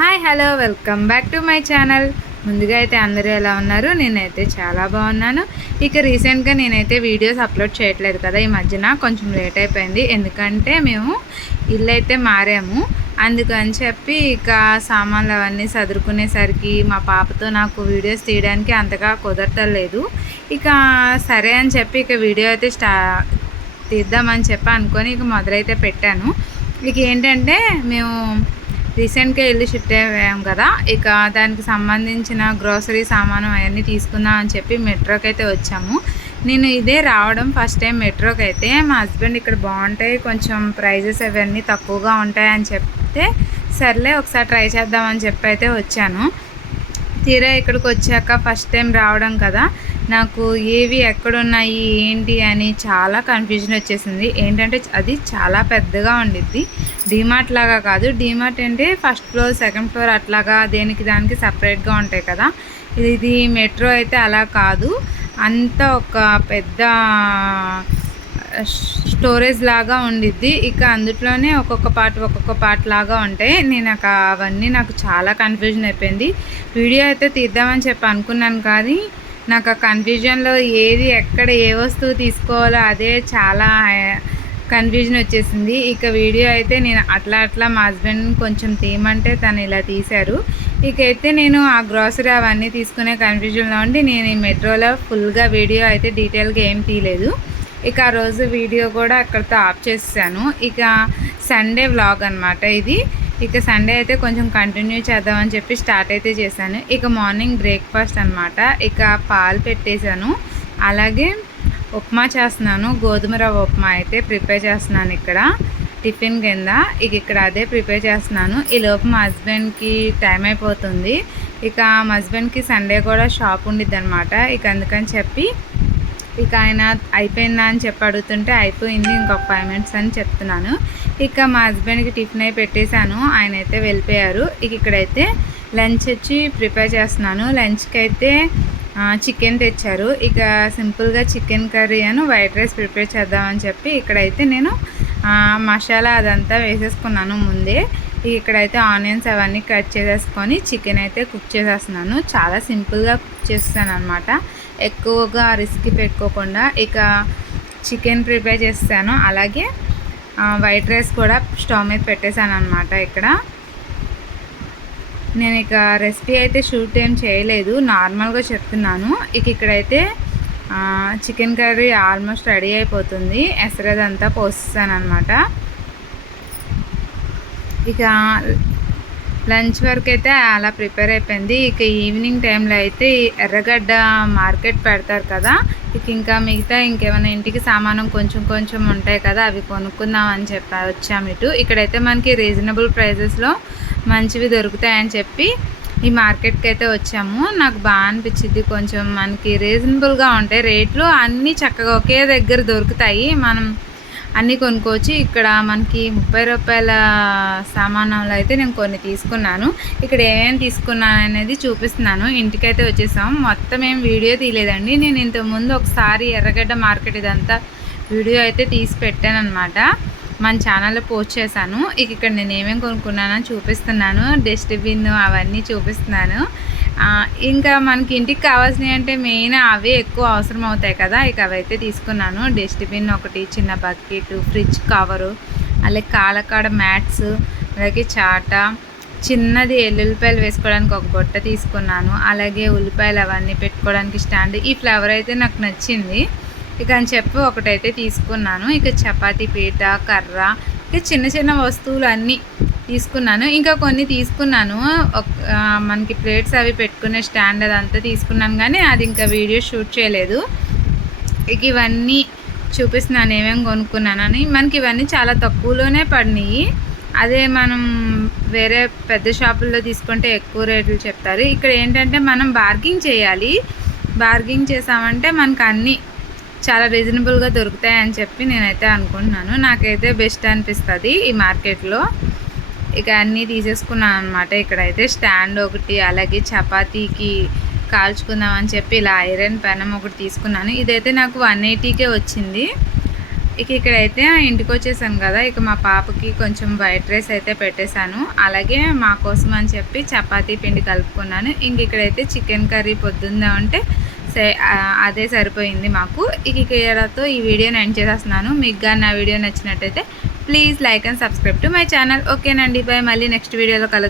Hi hello welcome back to my channel. ముందుగా అయితే అందరూ ఎలా ఉన్నారు? నేనైతే చాలా బాగున్నాను. ఇక రీసెంట్గా నేనైతే వీడియోస్ అప్లోడ్ చేయట్లేదు కదా ఈ మధ్యన కొంచెం లేట్ అయిపోయింది. ఎందుకంటే మేము ఇల్లు అయితే మారాము. అందుకని చెప్పి ఇక సామాన్లు అవన్నీ సదురుకునేసరికి మా పాపతో నాకు వీడియోస్ తీయడానికి అంతగా కుదరటలేదు ఇక సరే అని చెప్పి ఇక వీడియో అయితే స్టా తీద్దామని చెప్పి అనుకొని ఇక మొదలైతే పెట్టాను. ఇక ఏంటంటే మేము రీసెంట్గా వెళ్ళి షిఫ్ట్ అయ్యాము కదా ఇక దానికి సంబంధించిన గ్రోసరీ సామాను అవన్నీ తీసుకుందాం అని చెప్పి మెట్రోకి అయితే వచ్చాము. నేను ఇదే రావడం ఫస్ట్ టైం మెట్రోకి అయితే. మా హస్బెండ్ ఇక్కడ బాగుంటాయి కొంచెం ప్రైజెస్ అవన్నీ తక్కువగా ఉంటాయని చెప్తే సర్లే ఒకసారి ట్రై చేద్దామని చెప్పి అయితే వచ్చాను. తీరా ఇక్కడికి వచ్చాక ఫస్ట్ టైం రావడం కదా. నాకు ఏవి ఎక్కడున్నాయి ఏంటి అని చాలా కన్ఫ్యూజన్ వచ్చేసింది. ఏంటంటే అది చాలా పెద్దగా ఉండిద్ది. డీమార్ట్ లాగా కాదు. డీమార్ట్ అంటే ఫస్ట్ ఫ్లోర్ సెకండ్ ఫ్లోర్ అట్లాగా దేనికి దానికి సపరేట్గా ఉంటాయి కదా. ఇది మెట్రో అయితే అలా కాదు. అంత ఒక పెద్ద స్టోరేజ్ లాగా ఉండిద్ది. ఇక అందులోనే ఒక్కొక్క పార్ట్ ఒక్కొక్క పార్ట్ లాగా ఉంటాయి. నేను నాకు అవన్నీ నాకు చాలా కన్ఫ్యూజన్ అయిపోయింది. వీడియో అయితే తీద్దామని చెప్పి అనుకున్నాను కానీ నాకు ఆ కన్ఫ్యూజన్లో ఏది ఎక్కడ ఏ వస్తువు తీసుకోవాలో అదే చాలా కన్ఫ్యూజన్ వచ్చేసింది. ఇక వీడియో అయితే నేను అట్లా అట్లా మా హస్బెండ్ కొంచెం తీయమంటే తను ఇలా తీశారు. ఇక అయితే నేను ఆ గ్రాసరీ అవన్నీ తీసుకునే కన్ఫ్యూజన్లో ఉండి నేను ఈ మెట్రోలో ఫుల్గా వీడియో అయితే డీటెయిల్గా ఏం తీయలేదు. ఇక ఆ రోజు వీడియో కూడా అక్కడితో ఆఫ్ చేసాను ఇక సండే వ్లాగ్ అనమాట ఇది. ఇక సండే అయితే కొంచెం కంటిన్యూ చేద్దామని చెప్పి స్టార్ట్ అయితే చేశాను. ఇక మార్నింగ్ బ్రేక్ఫాస్ట్ అనమాట ఇక పాలు పెట్టేశాను. అలాగే ఉప్మా చేస్తున్నాను. గోధుమ రవ్వ ఉప్మా అయితే ప్రిపేర్ చేస్తున్నాను ఇక్కడ. టిఫిన్ కింద. ఇక ఇక్కడ అదే ప్రిపేర్ చేస్తున్నాను. ఈ లోపు మా హస్బెండ్కి టైం అయిపోతుంది. ఇక మా హస్బెండ్కి సండే కూడా షాప్ ఉండిద్ది అనమాట ఇక అందుకని చెప్పి ఇక ఆయన అయిపోయిందా అని చెప్పి అడుగుతుంటే అయిపోయింది ఇంకొక ఫైవ్ మినిట్స్ అని చెప్తున్నాను. ఇక మా హస్బెండ్కి టిఫిన్ అయి పెట్టేశాను ఆయన అయితే వెళ్ళిపోయారు. ఇక ఇక్కడైతే లంచ్ వచ్చి ప్రిపేర్ చేస్తున్నాను. లంచ్కి అయితే చికెన్ తెచ్చారు. ఇక సింపుల్గా చికెన్ కర్రీ అని వైట్ రైస్ ప్రిపేర్ చేద్దామని చెప్పి ఇక్కడైతే నేను మసాలా అదంతా వేసేసుకున్నాను ముందే. ఇక్కడైతే ఆనియన్స్ అవన్నీ కట్ చేసేసుకొని చికెన్ అయితే కుక్ చేసేస్తున్నాను. చాలా సింపుల్గా కుక్ చేస్తాను అనమాట ఎక్కువగా రిస్క్ పెట్టుకోకుండా ఇక చికెన్ ప్రిపేర్ చేస్తాను. అలాగే వైట్ రైస్ కూడా స్టవ్ మీద పెట్టేశాను అనమాట ఇక్కడ. నేను ఇక రెసిపీ అయితే షూట్ ఏం చేయలేదు. నార్మల్గా చెప్తున్నాను. ఇక ఇక్కడైతే చికెన్ కర్రీ ఆల్మోస్ట్ రెడీ అయిపోతుంది. ఎసరదంతా పోస్తాను అనమాట ఇక లంచ్ వరకు అయితే అలా ప్రిపేర్ అయిపోయింది. ఇక ఈవినింగ్ టైంలో అయితే ఎర్రగడ్డ మార్కెట్ పెడతారు కదా ఇక ఇంకా మిగతా ఇంకేమైనా ఇంటికి సామానం కొంచెం కొంచెం ఉంటాయి కదా అవి కొనుక్కుందాం అని చెప్పి వచ్చాము ఇటు. ఇక్కడైతే మనకి రీజనబుల్ ప్రైజెస్లో మంచివి దొరుకుతాయని చెప్పి ఈ మార్కెట్కి అయితే వచ్చాము. నాకు బాగా అనిపించింది కొంచెం. మనకి రీజనబుల్గా ఉంటాయి. రేట్లు అన్నీ చక్కగా ఒకే దగ్గర దొరుకుతాయి. మనం అన్నీ కొనుక్కోవచ్చు ఇక్కడ మనకి ముప్పై రూపాయల సామానంలో అయితే నేను కొన్ని తీసుకున్నాను. ఇక్కడ ఏమేమి తీసుకున్నాను అనేది చూపిస్తున్నాను. ఇంటికైతే వచ్చేసాం మొత్తం ఏం వీడియో తీయలేదండి. నేను ఇంతకుముందు ఒకసారి ఎర్రగడ్డ మార్కెట్ ఇదంతా వీడియో అయితే తీసి పెట్టాను మన ఛానల్లో పోస్ట్ చేశాను. ఇక ఇక్కడ నేను ఏమేమి కొనుక్కున్నానో చూపిస్తున్నాను. డస్ట్బిన్ అవన్నీ చూపిస్తున్నాను. ఇంకా మనకి ఇంటికి కావాల్సినవి అంటే మెయిన్ అవే ఎక్కువ అవసరం అవుతాయి కదా. ఇక అవైతే తీసుకున్నాను. డస్ట్బిన్ ఒకటి చిన్న బకెట్ ఫ్రిడ్జ్ కవరు అలాగే కాలకాడ మ్యాట్స్ అలాగే చాట చిన్నది ఎల్లుల్లిపాయలు వేసుకోవడానికి ఒక బొట్ట తీసుకున్నాను. అలాగే ఉల్లిపాయలు అవన్నీ పెట్టుకోవడానికి స్టాండ్ ఈ ఫ్లవర్ అయితే నాకు నచ్చింది. ఇక అని చెప్పి ఒకటైతే తీసుకున్నాను. ఇక చపాతీ పీట కర్ర చిన్న చిన్న వస్తువులు అన్నీ తీసుకున్నాను. ఇంకా కొన్ని తీసుకున్నాను. మనకి ప్లేట్స్ అవి పెట్టుకునే స్టాండ్ అదంతా తీసుకున్నాను కానీ అది ఇంకా వీడియో షూట్ చేయలేదు. ఇక ఇవన్నీ చూపిస్తున్నాను ఏమేమి కొనుక్కున్నానని. మనకి ఇవన్నీ చాలా తక్కువలోనే పడినాయి. అదే మనం వేరే పెద్ద షాపుల్లో తీసుకుంటే ఎక్కువ రేట్లు చెప్తారు. ఇక్కడ ఏంటంటే మనం బార్గింగ్ చేయాలి. బార్గింగ్ చేసామంటే మనకు అన్నీ చాలా రీజనబుల్గా దొరుకుతాయని చెప్పి నేనైతే అనుకుంటున్నాను. నాకైతే బెస్ట్ అనిపిస్తుంది ఈ మార్కెట్లో. ఇక అన్నీ తీసేసుకున్నాను అనమాట ఇక్కడైతే స్టాండ్ ఒకటి అలాగే చపాతీకి కాల్చుకుందామని చెప్పి ఇలా ఐరన్ పెనం ఒకటి తీసుకున్నాను. ఇదైతే నాకు వన్ ఎయిటీకే వచ్చింది. ఇక ఇక్కడైతే ఇంటికి వచ్చేసాను కదా. ఇక మా పాపకి కొంచెం వైట్ రైస్ అయితే పెట్టేశాను. అలాగే మా కోసం అని చెప్పి చపాతీ పిండి కలుపుకున్నాను. ఇంక ఇక్కడైతే చికెన్ కర్రీ పొద్దుందా అంటే సరే అదే సరిపోయింది మాకు. ఇక ఇక్కడతో ఈ వీడియోని ఎండ్ చేసేస్తున్నాను. మీకు కానీ నా వీడియో నచ్చినట్టయితే please like and subscribe to my channel. ఓకేనండి బాయ్. మళ్ళీ నెక్స్ట్ వీడియోలో కలుద్దాం.